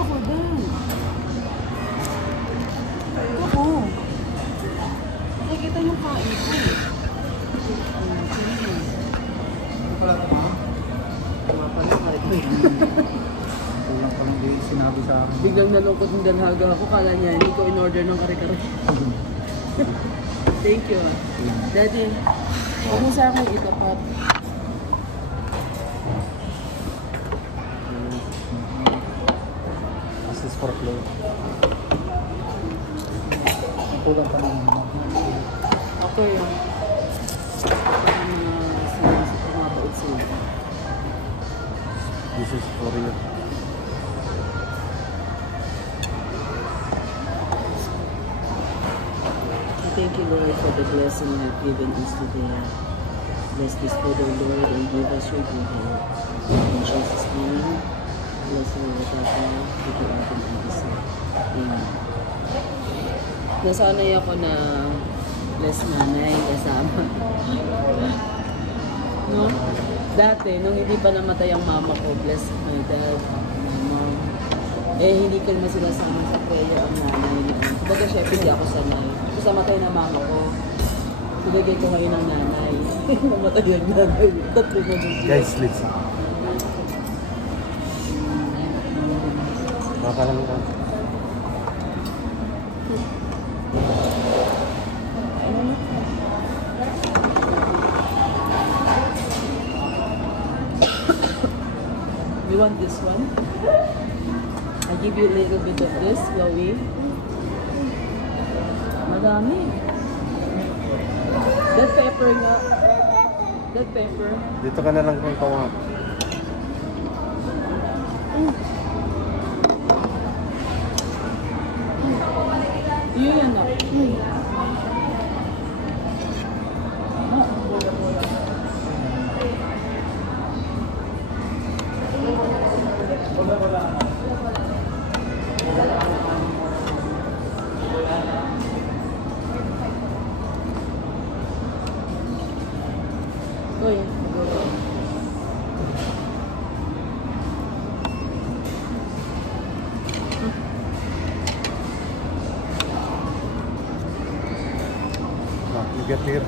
ako din. Ako. Nakikita yung kain ko eh. Ano pala ito, ma'am? Wala pa rin kahit mo. Kulang pa lang din sinabi sa akin. Biglang nalungkot ng dalhaga ako. Kala niya hindi ko in-order ng kare-kare. Thank you. Daddy, huwag mo sa akin itapat. This is for clothes. Kulang pa lang, ma'am. Ako yun. Sinasip ko mga bait sa'yo. This is for you. Thank you, Lord, for the blessing you have given us today. Bless this food, O Lord, and give us your good health. In Jesus' name, bless you, Lord, Papa, with your open medicine. Amen. Nasanay ako na bless nanay kasama. No? Dati, nung hindi pa namatay ang mama ko, bless my dad, my mom. Hindi ko naman sila sama sa prayer ang nanay. Kumbaga, syempre, hindi ako sanay. Kasi matay na mama ko. Ibigay ko ngayon ng nanay. Namatay yung nanay. Tatlo na doon sila. Guys, let's. Baka lang ka. You want this one? I give you a little bit of this, Chloe. Madami. That pepper nga. That pepper. Dito ka na lang kung tawa. Yun yan na. Uy, You get here.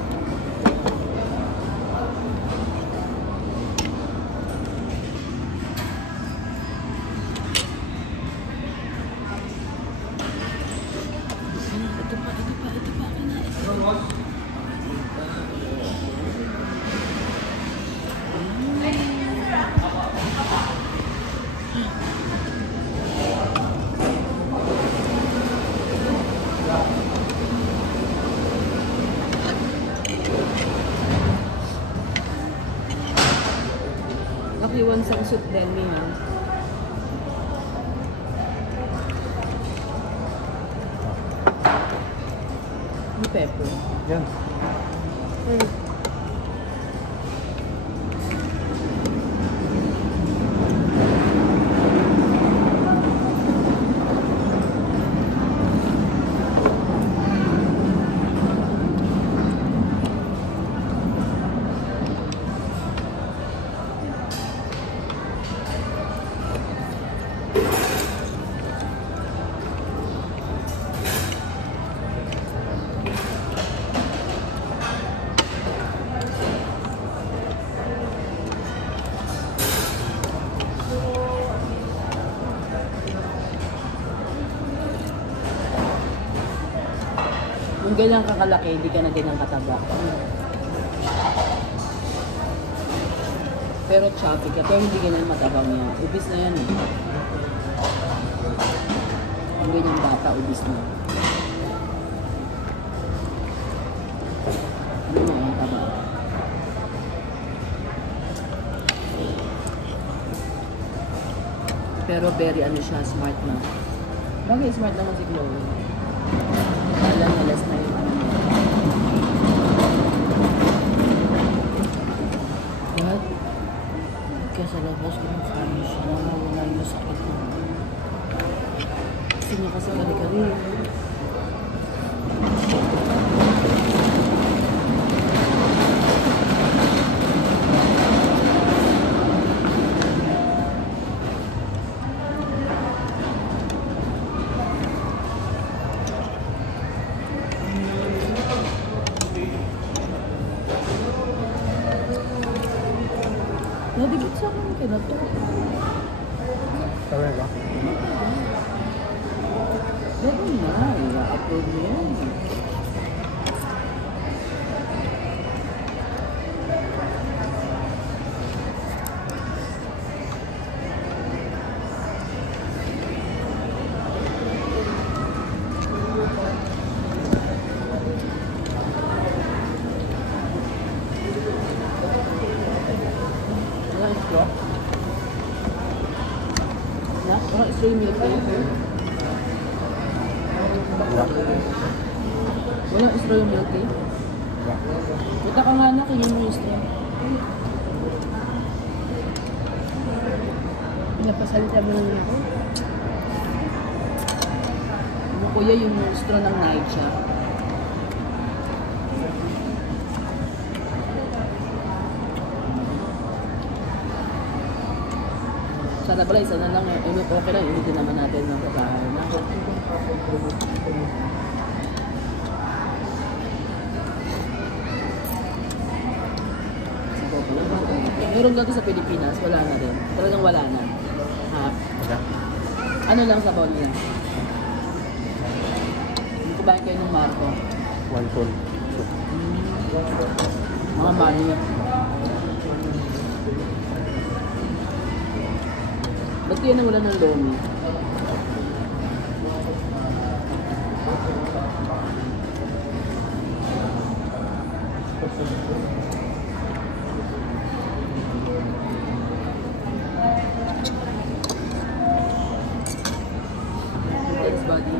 ito pa. Nakiwan sa usot din niya. May pepper. Yan. Kung ganyan kakalaki, hindi ka na ganyan kataba. Pero chubby ka, pero hindi ganyan matabang yan. Ubis na yan eh. Ang ganyan bata, ubis na. Ano mo ang taba? Pero very ano siya, smart na. Bagay, smart naman si Chloe. Alam na last na yung ano niya. What? Kaya sa labas ko yung kami siya, nawawala yung sakit ko. Kasi niya kasi kari-kari. Nadibit sa akin ka na to. Talaga. Pwede na, i-upload mo yan. Walang straw? Na? Walang straw yung milk tea? Walang straw yung milk tea? Punta ka nga na, kingin mo yung straw. Pinapasalita mo lang ako. Ano kuya yung straw ng night siya? Sana pala, isa na lang eh. Okay lang, hindi naman natin ng babae na. Meron dati sa Pilipinas, wala na rin. Talagang wala na. Ha? Ano lang sa bowl nila? Hindi ko ba kayo ng Marco? One soul. Mga mani. Ba't kaya nang wala ng lomi? Thanks, buddy.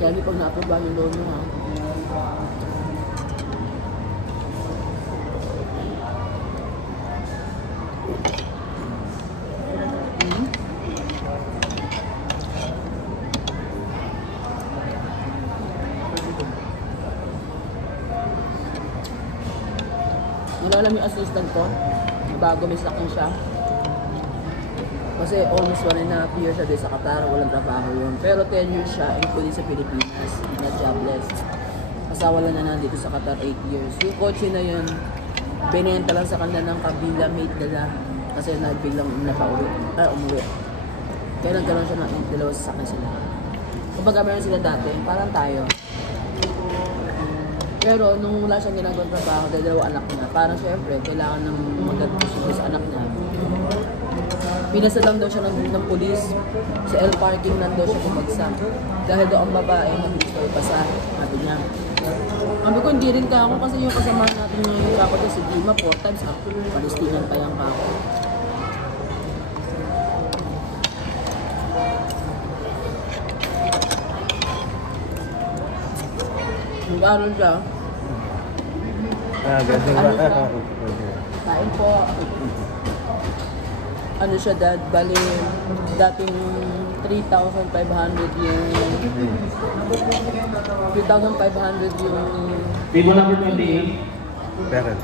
Kaya di pag na-aprobahan yung loan mo ha. Alam yung assistant ko, bago may sakyan siya. Kasi almost 1.5 years siya din sa Qatar, walang trabaho yun. Pero 10 years siya, including sa Pilipinas, na jobless. Asawa lang na nandito sa Qatar 8 years. Yung kotse na yun, binenta lang sa kanya ng kabila mate nila. Kasi biglang umuwi. Kaya nagkaroon siya ng dalawa sasakyan sila. Kumbaga meron sila dati, parang tayo. Pero nung wala siyang ginagawang trabaho, dahil dalawa anak niya, parang syempre, kailangan ng mag-advise sa anak niya. Pinasa lang daw siya ng pulis. Sa L parking lang daw siya bumagsak. Dahil daw ang babae, mabilis daw ipasa. Sabi niya. Sabi ko, hindi rin ka ako kasi yung kasama natin yung kako doon si Dima, 4 times after. Palestinian pa yung kako. Nag-aaral siya. Ganda Ano ba? siya? Kain po. Ano siya dad, bali dating 3,500 yung 3,500 yung Table number 28. Parent.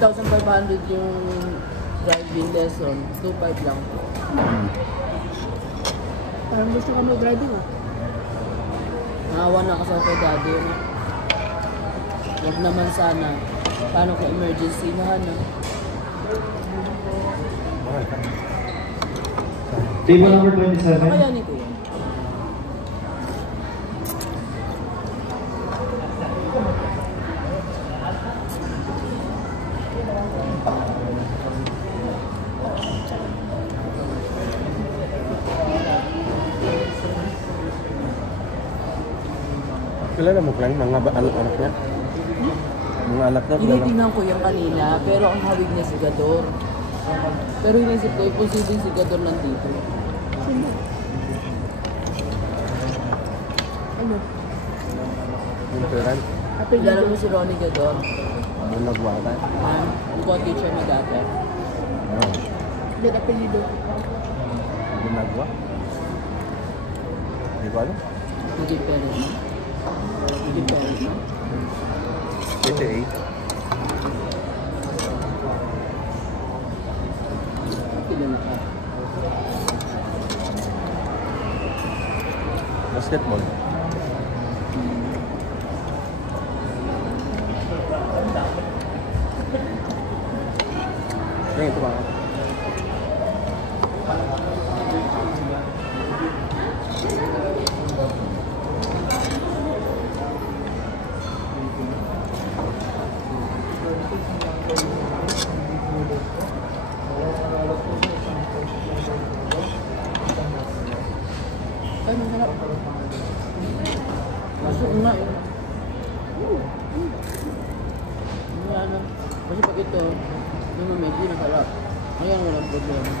2,500 yung driving lesson, 2,500 lang. Parang gusto ka mag-driving ah. Naawa na kasi kay daddy. Huwag naman sana. Paano kung emergency na ano? Table number 27. Kaya ni Kuya. Kilala mo, Clang? Mga anak niya? Mga anak niya, kilala. Tinitingnan ko yung kanina, pero ang hawig niya sigador. Pero inisip ko, imposible yung sigador nandito. Sino? Ano? Yung parent, Kilala Apelido. mo si Ronnie Gador? yung nagwata. Yung co-teacher mo dati. Oo. Din apelido. Yung nagwa. Di ba alam? Hindi pero na. Hindi pero na. 88. Kilala ka. Basketball. Tingin ito ba? Ay, masarap. Masarap nga eh. Wala na. Kasi pag ito, yung medyo nasarap. Ayan, walang problema.